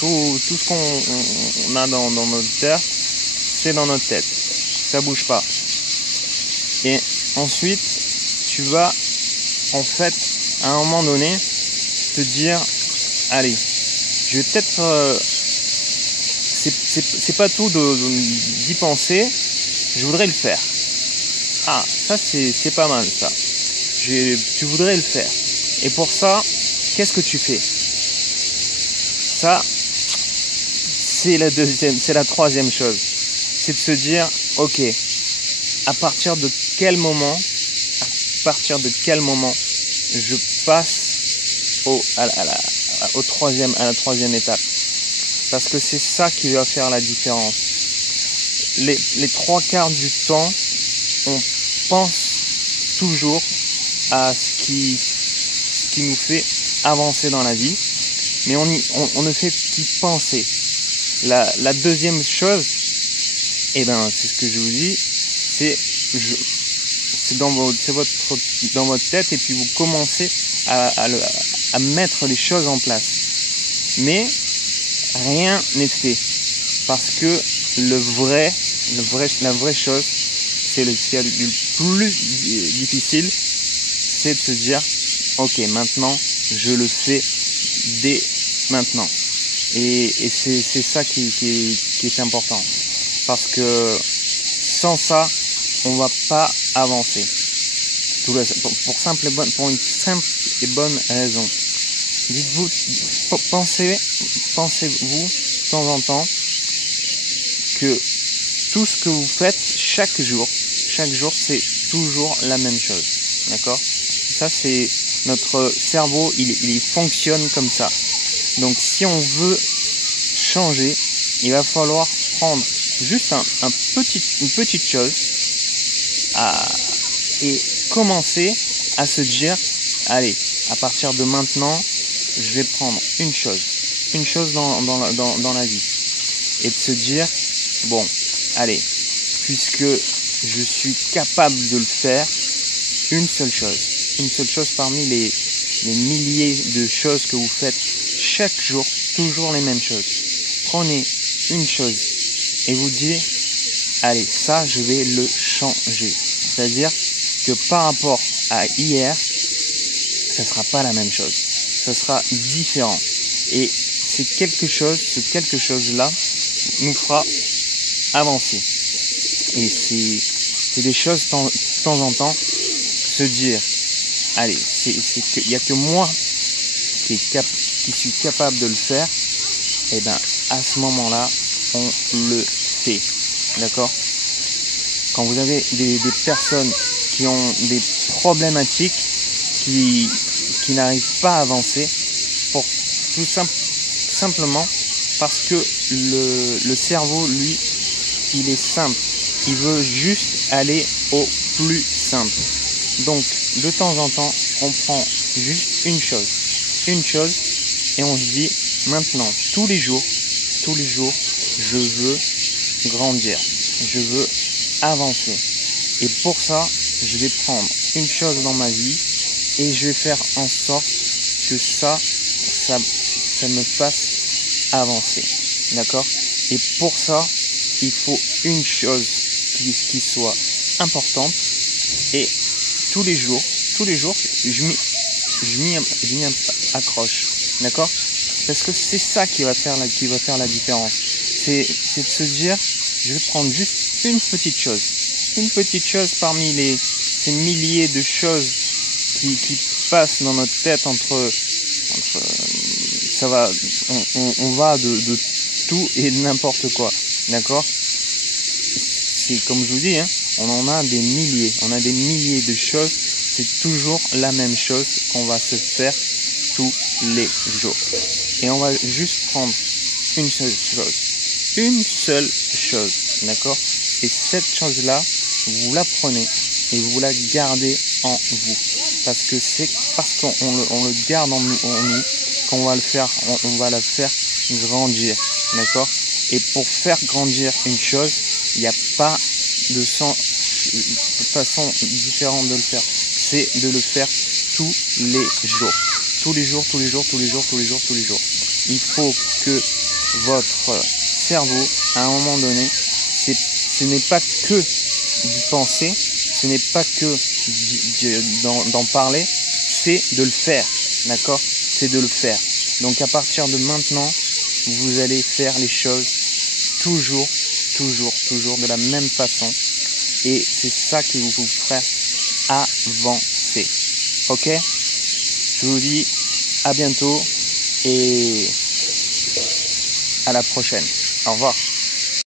Tout ce qu'on a dans notre tête, c'est dans notre tête. Ça bouge pas. Et ensuite, tu vas, en fait, à un moment donné, te dire, allez, je vais peut-être... c'est pas tout d'y penser, je voudrais le faire. Ah, ça c'est pas mal ça. Tu voudrais le faire. Et pour ça, qu'est-ce que tu fais? Ça, c'est la troisième chose. C'est de se dire, ok, à partir de quel moment je passe à la troisième étape. Parce que c'est ça qui va faire la différence. Les trois quarts du temps, on pense toujours à ce qui nous fait avancer dans la vie, mais on ne fait qu'y penser. La deuxième chose, c'est ce que je vous dis, c'est dans votre tête, et puis vous commencez à mettre les choses en place. Mais rien n'est fait, parce que la vraie chose, c'est ce qu'il y a le plus difficile, c'est de se dire, ok, maintenant je le fais dès maintenant. Et c'est ça qui est important, parce que sans ça, on va pas avancer. Pour une simple et bonne raison. Dites-vous, pensez-vous de temps en temps que tout ce que vous faites chaque jour, c'est toujours la même chose. D'accord? Ça, c'est notre cerveau, il fonctionne comme ça. Donc, si on veut changer, il va falloir prendre juste une petite chose et commencer à se dire, allez, à partir de maintenant, je vais prendre une chose dans la vie, et de se dire, bon, allez, puisque je suis capable de le faire, une seule chose parmi les milliers de choses que vous faites chaque jour, toujours les mêmes choses. Prenez une chose et vous dites, allez, ça, je vais le changer. C'est-à-dire que par rapport à hier, ça ne sera pas la même chose. Ça sera différent. Et ce quelque chose-là nous fera avancer. Et c'est des choses de temps en temps, se dire, allez, il n'y a que moi qui suis capable de le faire, et bien à ce moment-là, on le fait. D'accord? Quand vous avez des personnes qui ont des problématiques, qui n'arrivent pas à avancer, pour simplement parce que le cerveau, lui, il est simple. Il veut juste aller au plus simple. Donc, de temps en temps, on prend juste une chose, et on se dit, maintenant, tous les jours, je veux grandir, je veux avancer. Et pour ça, je vais prendre une chose dans ma vie, et je vais faire en sorte que ça me fasse avancer. D'accord? Et pour ça, il faut une chose qui soit importante, et tous les jours, je m'y accroche. D'accord? Parce que c'est ça qui va faire la différence. C'est de se dire, je vais prendre juste une petite chose parmi ces milliers de choses qui passent dans notre tête ça va, on va de tout et n'importe quoi. D'accord? C'est comme je vous dis, on en a des milliers de choses. C'est toujours la même chose qu'on va se faire tous les jours. Et on va juste prendre une seule chose, d'accord? Et cette chose-là, vous la prenez et vous la gardez en vous. Parce que c'est parce qu'on le garde en nous qu'on va on va la faire grandir, d'accord? Et pour faire grandir une chose, il n'y a pas de façon différente de le faire. C'est de le faire tous les jours. il faut que votre cerveau, à un moment donné, ce n'est pas que d'y penser, ce n'est pas que d'en parler, c'est de le faire, d'accord? C'est de le faire. Donc à partir de maintenant, vous allez faire les choses toujours de la même façon. Et c'est ça qui vous fera avancer. Ok? Je vous dis à bientôt et à la prochaine. Au revoir.